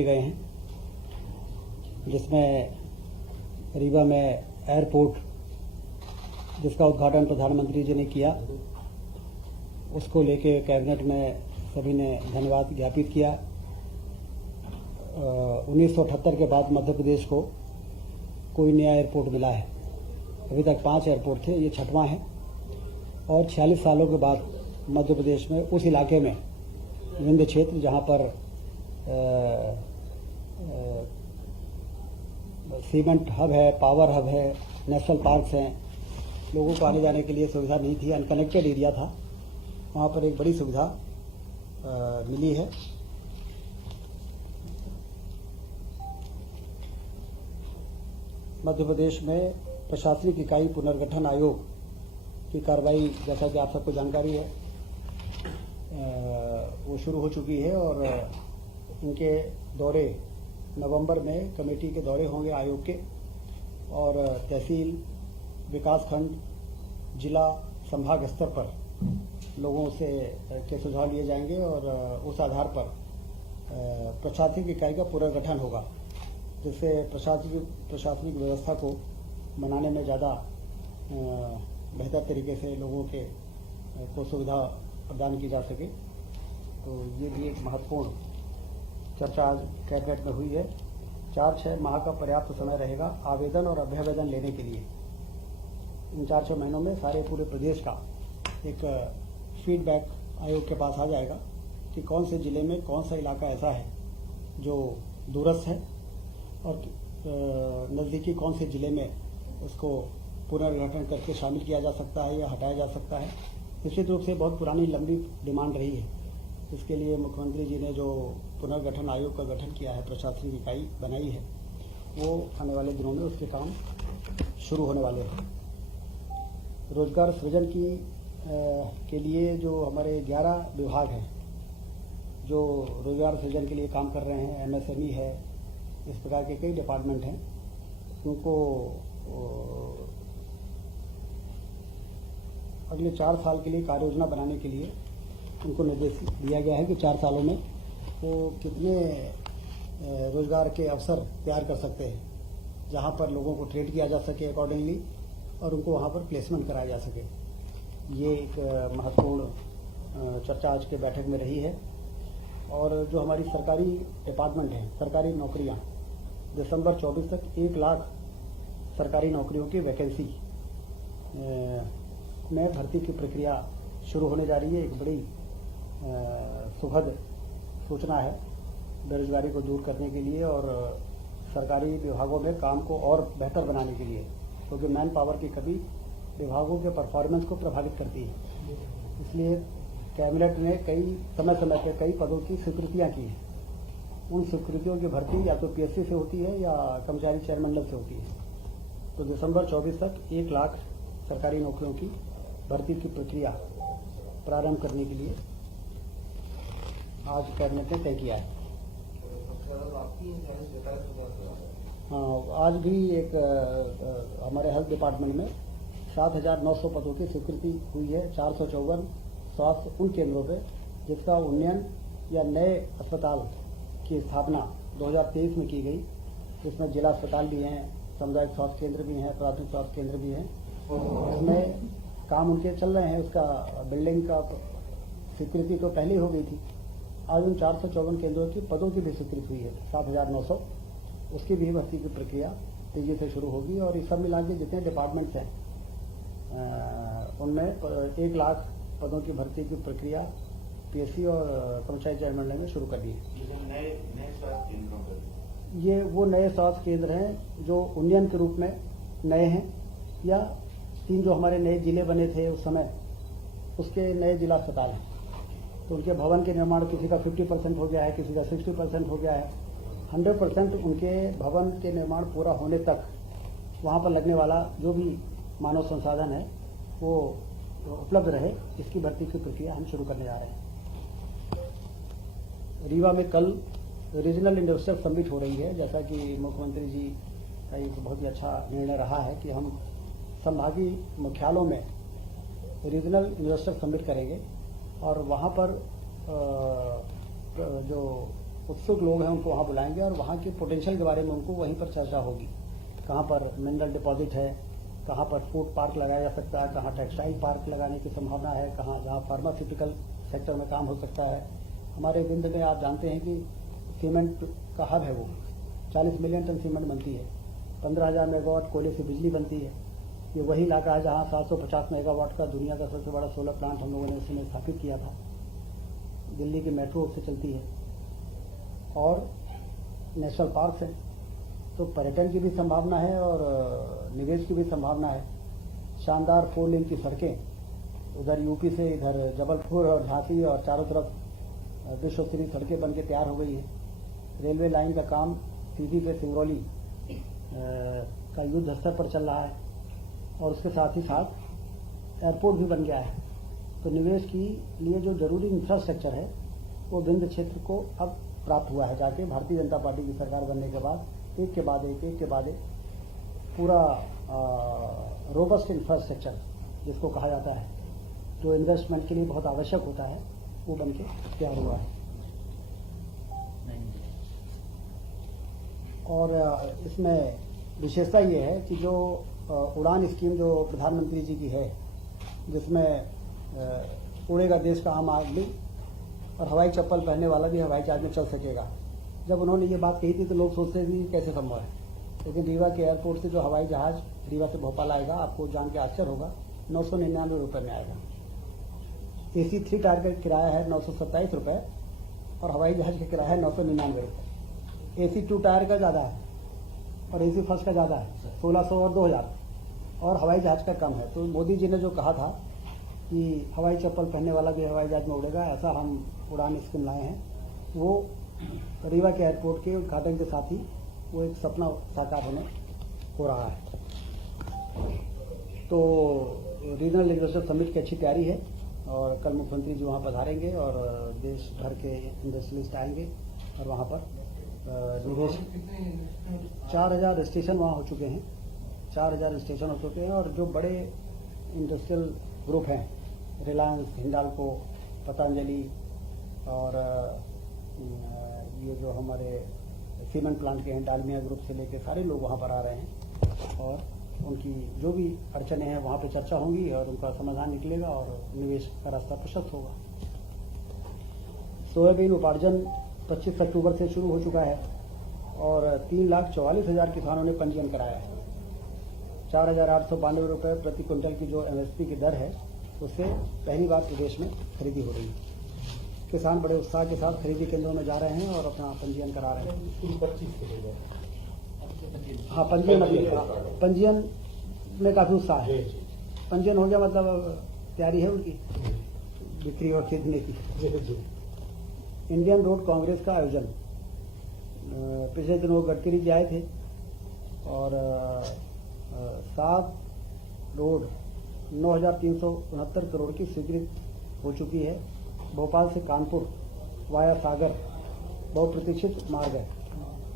लिए गए हैं, जिसमें रीवा में एयरपोर्ट जिसका उद्घाटन प्रधानमंत्री जी ने किया, उसको लेके कैबिनेट में सभी ने धन्यवाद ज्ञापित किया। 1978 के बाद मध्य प्रदेश को कोई नया एयरपोर्ट मिला है। अभी तक 5 एयरपोर्ट थे, ये 6वां है। और 46 सालों के बाद मध्य प्रदेश में उस इलाके में विंध्य क्षेत्र जहाँ पर सीमेंट हब है, पावर हब है, नेशनल पार्क्स हैं, लोगों को आने जाने के लिए सुविधा नहीं थी, अनकनेक्टेड एरिया था, वहाँ पर एक बड़ी सुविधा मिली है। मध्य प्रदेश में प्रशासनिक इकाई पुनर्गठन आयोग की कार्रवाई, जैसा कि आप सबको जानकारी है, वो शुरू हो चुकी है और इनके दौरे नवंबर में कमेटी के दौरे होंगे आयोग के, और तहसील, विकासखंड, जिला, संभाग स्तर पर लोगों से के सुझाव लिए जाएंगे और उस आधार पर प्रशासनिक इकाई का पुनर्गठन होगा, जिससे प्रशासनिक व्यवस्था को बनाने में ज़्यादा बेहतर तरीके से लोगों के को सुविधा प्रदान की जा सके। तो ये भी एक महत्वपूर्ण चर्चा आज कैबिनेट में हुई है। 4-6 माह का पर्याप्त समय रहेगा आवेदन और अभ्यावेदन लेने के लिए। इन 4-6 महीनों में सारे पूरे प्रदेश का एक फीडबैक आयोग के पास आ जाएगा कि कौन से जिले में कौन सा इलाका ऐसा है जो दूरस्थ है और नज़दीकी कौन से जिले में उसको पुनर्गठन करके शामिल किया जा सकता है या हटाया जा सकता है। निश्चित रूप से बहुत पुरानी लंबी डिमांड रही है। इसके लिए मुख्यमंत्री जी ने जो पुनर्गठन आयोग का गठन किया है, प्रशासनिक इकाई बनाई है, वो आने वाले दिनों में उसके काम शुरू होने वाले हैं। रोजगार सृजन के लिए जो हमारे 11 विभाग हैं जो रोजगार सृजन के लिए काम कर रहे हैं, MSME है, इस प्रकार के कई डिपार्टमेंट हैं, उनको अगले 4 साल के लिए कार्य योजना बनाने के लिए उनको निर्देश दिया गया है कि 4 सालों में वो कितने रोजगार के अवसर तैयार कर सकते हैं, जहां पर लोगों को ट्रेन किया जा सके अकॉर्डिंगली और उनको वहां पर प्लेसमेंट कराया जा सके। ये एक महत्वपूर्ण चर्चा आज के बैठक में रही है। और जो हमारी सरकारी डिपार्टमेंट हैं, सरकारी नौकरियां, दिसंबर 24 तक 1 लाख सरकारी नौकरियों की वैकेंसी में भर्ती की प्रक्रिया शुरू होने जा रही है। एक बड़ी सुखद सूचना है बेरोजगारी को दूर करने के लिए और सरकारी विभागों में काम को और बेहतर बनाने के लिए, क्योंकि मैन पावर की कमी विभागों के परफॉर्मेंस को प्रभावित करती है। इसलिए कैबिनेट ने समय पे कई पदों की स्वीकृतियां की हैं। उन स्वीकृतियों की भर्ती या तो PSC से होती है या कर्मचारी चयन मंडल से होती है। तो दिसंबर 24 तक 1 लाख सरकारी नौकरियों की भर्ती की प्रक्रिया प्रारंभ करने के लिए आज कैबिनेट ने तय किया है। हाँ, आज भी एक हमारे हेल्थ डिपार्टमेंट में 7,900 पदों की स्वीकृति हुई है। 454 स्वास्थ्य उन केंद्रों पे जिसका उन्नयन या नए अस्पताल की स्थापना 2023 में की गई, जिसमें जिला अस्पताल भी हैं, सामुदायिक स्वास्थ्य केंद्र भी हैं, प्राथमिक स्वास्थ्य केंद्र भी हैं। इसमें काम उनके चल रहे हैं। उसका बिल्डिंग का स्वीकृति तो पहले हो गई थी। आज उन 454 केंद्रों की पदों की भी स्वीकृति हुई है 7,900। उसकी भी भर्ती की प्रक्रिया तेजी से शुरू होगी और इस सब मिला के जितने डिपार्टमेंट्स हैं उनमें 1 लाख पदों की भर्ती की प्रक्रिया PSC और कर्मचारी चयन मंडल में शुरू कर दी है। ये वो नए स्वास्थ्य केंद्र हैं जो उन्नयन के रूप में नए हैं, या 3 जो हमारे नए जिले बने थे उस समय, उसके नए जिला अस्पताल हैं। तो उनके भवन के निर्माण किसी का 50% हो गया है, किसी का 60% हो गया है। 100% उनके भवन के निर्माण पूरा होने तक वहाँ पर लगने वाला जो भी मानव संसाधन है वो उपलब्ध रहे, इसकी भर्ती की प्रक्रिया हम शुरू करने जा रहे हैं। रीवा में कल रीजनल इंडस्ट्रियल समिट हो रही है। जैसा कि मुख्यमंत्री जी का एक बहुत ही अच्छा निर्णय रहा है कि हम संभागीय मुख्यालयों में रीजनल इंडस्ट्रियल समिट करेंगे और वहाँ पर जो उत्सुक लोग हैं उनको वहाँ बुलाएंगे और वहाँ के पोटेंशियल के बारे में उनको वहीं पर चर्चा होगी। कहाँ पर मिनरल डिपॉजिट है, कहाँ पर फूड पार्क लगाया जा सकता है, कहाँ टेक्सटाइल पार्क लगाने की संभावना है, जहाँ फार्मास्यूटिकल सेक्टर में काम हो सकता है। हमारे विंध्य में आप जानते हैं कि सीमेंट का हब है, वो 40 मिलियन टन सीमेंट बनती है, 15,000 मेगावाट कोयले से बिजली बनती है। ये वही इलाका है जहाँ 750 मेगावाट का दुनिया का सबसे बड़ा सोलर प्लांट हम लोगों ने इसमें स्थापित किया था। दिल्ली की मेट्रो उससे चलती है और नेशनल पार्क हैं। तो पर्यटन की भी संभावना है और निवेश की भी संभावना है। शानदार 4 लेन की सड़कें, उधर यूपी से इधर जबलपुर और झांसी और चारों तरफ विश्वस्तरीय सड़कें बनके तैयार हो गई हैं। रेलवे लाइन का काम सीधी से सिंगरौली का युद्ध स्तर पर चल रहा है और उसके साथ ही साथ एयरपोर्ट भी बन गया है। तो निवेश के लिए जो जरूरी इंफ्रास्ट्रक्चर है वो विंध्य क्षेत्र को अब प्राप्त हुआ है जाके। भारतीय जनता पार्टी की सरकार बनने के बाद एक के बाद एक पूरा रोबस्ट इंफ्रास्ट्रक्चर जिसको कहा जाता है, जो इन्वेस्टमेंट के लिए बहुत आवश्यक होता है, वो बन के तैयार हुआ है। और इसमें विशेषता ये है कि जो उड़ान स्कीम जो प्रधानमंत्री जी की है, जिसमें उड़ेगा देश का आम आदमी और हवाई चप्पल पहनने वाला भी हवाई जहाज में चल सकेगा। जब उन्होंने ये बात कही थी तो लोग सोचते थे कि कैसे संभव है, लेकिन रीवा के एयरपोर्ट से जो हवाई जहाज रीवा से भोपाल आएगा, आपको जान के आश्चर्य होगा, 999 रुपये में आएगा। AC 3 टायर का किराया है 927 रुपये और हवाई जहाज का किराया है 999 रुपये। AC 2 टायर का ज़्यादा है और AC फर्स्ट का ज़्यादा है, 1600 और 2000, और हवाई जहाज का कम है। तो मोदी जी ने जो कहा था कि हवाई चप्पल पहनने वाला भी हवाई जहाज में उड़ेगा, ऐसा हम उड़ान स्कीम लाए हैं, वो रीवा के एयरपोर्ट के उद्घाटन के साथ ही वो एक सपना साकार हो रहा है। तो रीजनल इन्वेस्टर समिट की अच्छी तैयारी है और कल मुख्यमंत्री जी वहाँ पधारेंगे और देश भर के इंडस्ट्रियलिस्ट आएंगे और वहाँ पर निवेश 4000 रजिस्ट्रेशन वहाँ हो चुके हैं, 4000 रजिस्ट्रेशन हो चुके हैं। और जो बड़े इंडस्ट्रियल ग्रुप हैं, रिलायंस, हिंडाल्को, पतंजलि और ये जो हमारे सीमेंट प्लांट के हैं, डालमिया ग्रुप से लेके सारे लोग वहाँ पर आ रहे हैं और उनकी जो भी अड़चने हैं वहाँ पे चर्चा होंगी और उनका समाधान निकलेगा और निवेश का रास्ता प्रशस्त होगा। सोयाबीन उपार्जन 25 अक्टूबर से शुरू हो चुका है और 3,44,000 किसानों ने पंजीयन कराया है। 4,892 रुपये प्रति क्विंटल की जो MSP की दर है, उससे पहली बार प्रदेश में खरीदी हो रही है। किसान बड़े उत्साह के साथ खरीदी केंद्रों में जा रहे हैं और अपना पंजीयन करा रहे हैं। हाँ, पंजीयन में काफी उत्साह है। पंजीयन हो गया मतलब तैयारी है उनकी बिक्री और खरीदने की। इंडियन रोड कांग्रेस का आयोजन पिछले दिनों गडकरी जी आए थे और 7 रोड 9,369 करोड़ की स्वीकृत हो चुकी है। भोपाल से कानपुर वाया सागर बहुप्रतीक्षित मार्ग है,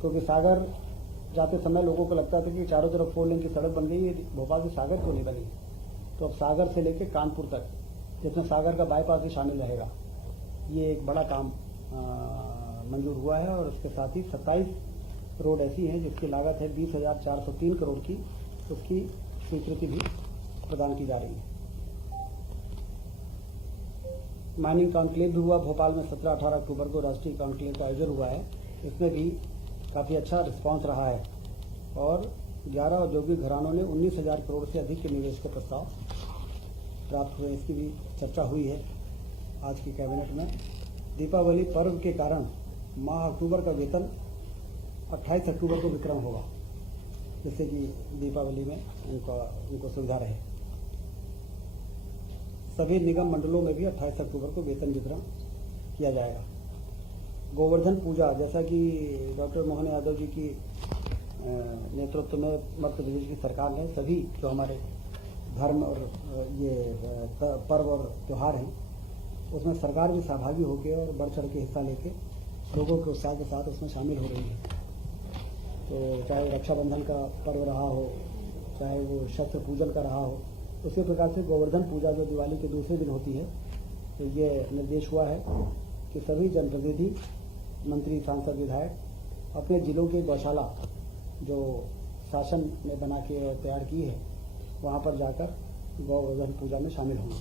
क्योंकि सागर जाते समय लोगों को लगता था कि चारों तरफ 4 लेन की सड़क बन गई है, भोपाल से सागर क्यों नहीं बनी। तो अब सागर से लेकर कानपुर तक, जिसमें सागर का बाईपास भी शामिल रहेगा, ये एक बड़ा काम मंजूर हुआ है। और उसके साथ ही 27 रोड ऐसी हैं जिसकी लागत है 20,403 करोड़ की, उसकी स्वीकृति भी प्रदान की जा रही है। माइनिंग कॉन्क्लेव भी हुआ भोपाल में 17-18 अक्टूबर को राष्ट्रीय कॉन्क्लेव का आयोजन हुआ है। इसमें भी काफ़ी अच्छा रिस्पांस रहा है और 11 औद्योगिक घरानों ने 19,000 करोड़ से अधिक के निवेश के प्रस्ताव प्राप्त हुए। इसकी भी चर्चा हुई है आज की कैबिनेट में। दीपावली पर्व के कारण माह अक्टूबर का वेतन 28 अक्टूबर को विक्रम होगा, जिससे कि दीपावली में उनको सुविधा रहे। सभी निगम मंडलों में भी 28 अक्टूबर को वेतन वितरण किया जाएगा। गोवर्धन पूजा, जैसा कि डॉक्टर मोहन यादव जी की नेतृत्व में मध्य प्रदेश की सरकार ने सभी जो हमारे धर्म और ये पर्व और त्यौहार हैं, उसमें सरकार भी सहभागी होकर और बढ़ चढ़ के हिस्सा लेके लोगों के उत्साह के साथ उसमें शामिल हो रही है। तो चाहे रक्षाबंधन का पर्व रहा हो, चाहे वो शस्त्र पूजन का रहा हो, उसी प्रकार से गोवर्धन पूजा जो दिवाली के दूसरे दिन होती है, तो ये निर्देश हुआ है कि सभी जनप्रतिनिधि मंत्री, सांसद, विधायक अपने जिलों की गौशाला जो शासन ने बना के तैयार की है वहाँ पर जाकर गौवर्धन पूजा में शामिल होंगे।